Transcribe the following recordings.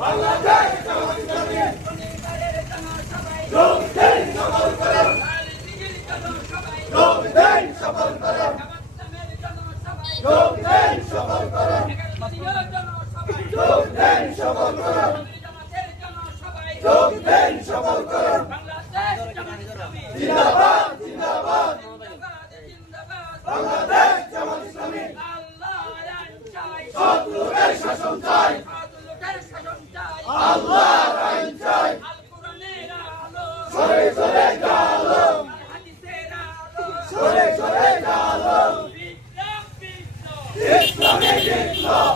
বাংলাদেশ জামাত ইসলামী যোগ দেন সফল করুন যোগ দেন সফল করুন যোগ দেন সফল করুন যোগ দেন সফল করুন যোগ দেন সফল করুন জিন্দাবাদ জিন্দাবাদ বাংলাদেশ জামাত ইসলামী সৎ লোকের শাসন চাই আল্লাহর আইন চাই সরে সরে আলো সরে সরে আলো ইসলামী বিপ্লব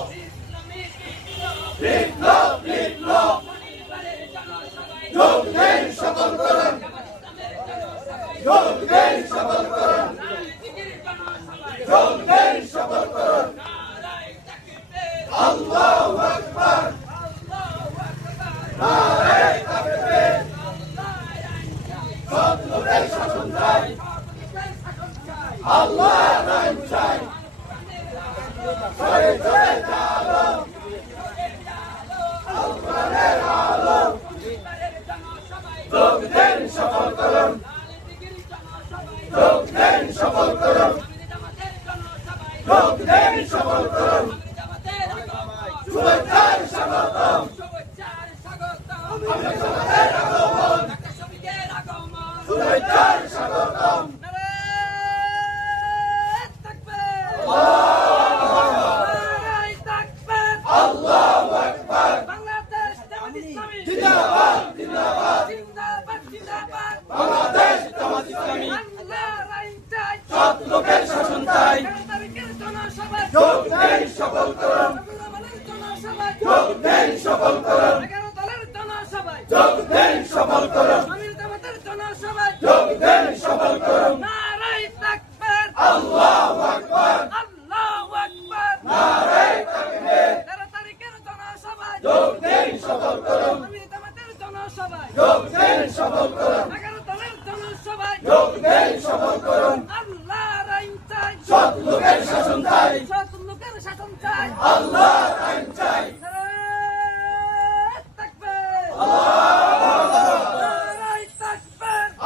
বিপ্লব বিপ্লব যোগ দেন সফল করুন যোগ দেন সফল করুন যোগ দেন সফল করুন আল্লাহু আকবার নারে তাকবীর সৎ লোকের শাসন চাই আল্লাহর আইন চাই সরে সরে আলো আল্লাহর আলো যোগ দেন সফল করুন যোগ দেন সফল করুন যোগ দেন সফল করুন শুভেচ্ছার স্বাগতম আমাদের আগমন শুভেচ্ছার স্বাগতম আল্লাহু আকবার বাংলাদেশ জামাত ইসলামী জিন্দাবাদ জিন্দাবাদ জিন্দাবাদ জিন্দাবাদ বাংলাদেশ জামাত ইসলামী আল্লাহর আইন চাই সৎ লোকের শাসন চাই যোগ দেন সফল করুন যোগ দেন সফল করুন যোগ দেন সফল করুন যোগ দেন সফল করুন আল্লাহু আকবার নারে তাকবীর যোগ দেন সফল করুন যোগ দেন সফল করুন যোগ দেন সফল করুন সৎ লোকের শাসন চাই আল্লাহর আইন চাই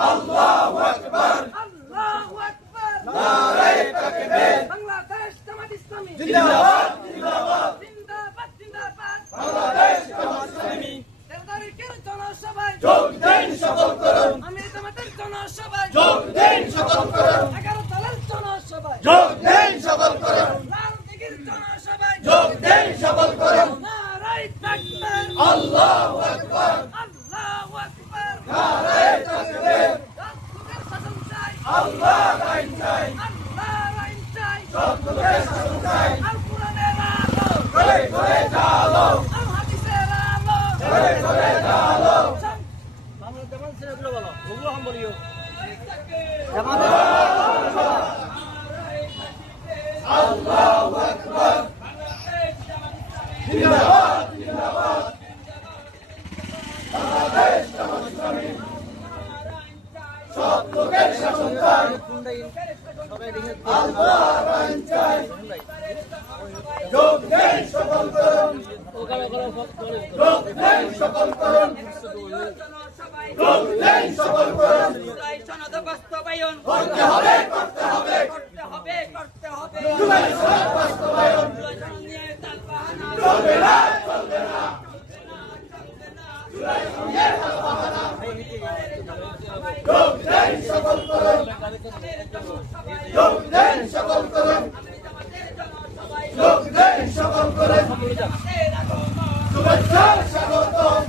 আল্লাহু আকবার নারে তাকবীর বাংলাদেশ জামাত ইসলামী জিন্দাবাদ জিন্দাবাদ জিন্দাবাদ জিন্দাবাদ বাংলাদেশ জামাত ইসলামী তেরোতারিখের জনসভায় যোগ দেন সফল করুন আমি জামাতের জনসভায় যোগ দেন সফল করুন 11 দলের জনসভায় যোগ দেন সফল করুন লাল দিঘির জনসভায় যোগ দেন সফল করুন নারায়ে তাকবীর আল্লাহু আকবার আল্লাহু আকবার নারে তাকবীর রাষ্ট্রের শাসন চাই আল্লাহর আইন চাই আল্লাহর আইন চাই সৎ লোকের শাসন চাই আল কোরআনের আলো সরে সরে আলো আল হাদিসের আলো সরে সরে আলো আমরা যেমন ছেলেগুলো বলো ওগুলো হাম বলিও আল্লাহু আকবার জিন্দাবাদ জিন্দাবাদ বাংলাদেশ জামাত ইসলামী সৎ লোকের শাসন চাই আল্লাহর আইন চাই যোগ দেন সফল করুন যোগ দেন সফল করুন যোগ দেন সফল করুন সনদ বাস্তবায়ন করতে হবে করতে হবে করতে হবে করতে হবে জুলাই সনদ বাস্তবায়ন নিয়ে তালবাহানা চলবে না চলবে না জুলাই সনদের তালবাহানা যোগ দেন সফল করুন যোগ দেন সফল করুন যোগ দেন সফল করুন শুভেচ্ছার স্বাগতম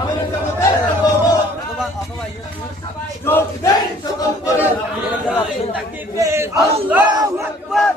আমাদের জামাতের আগমন যোগ দেন সফল করুন আল্লাহু আকবার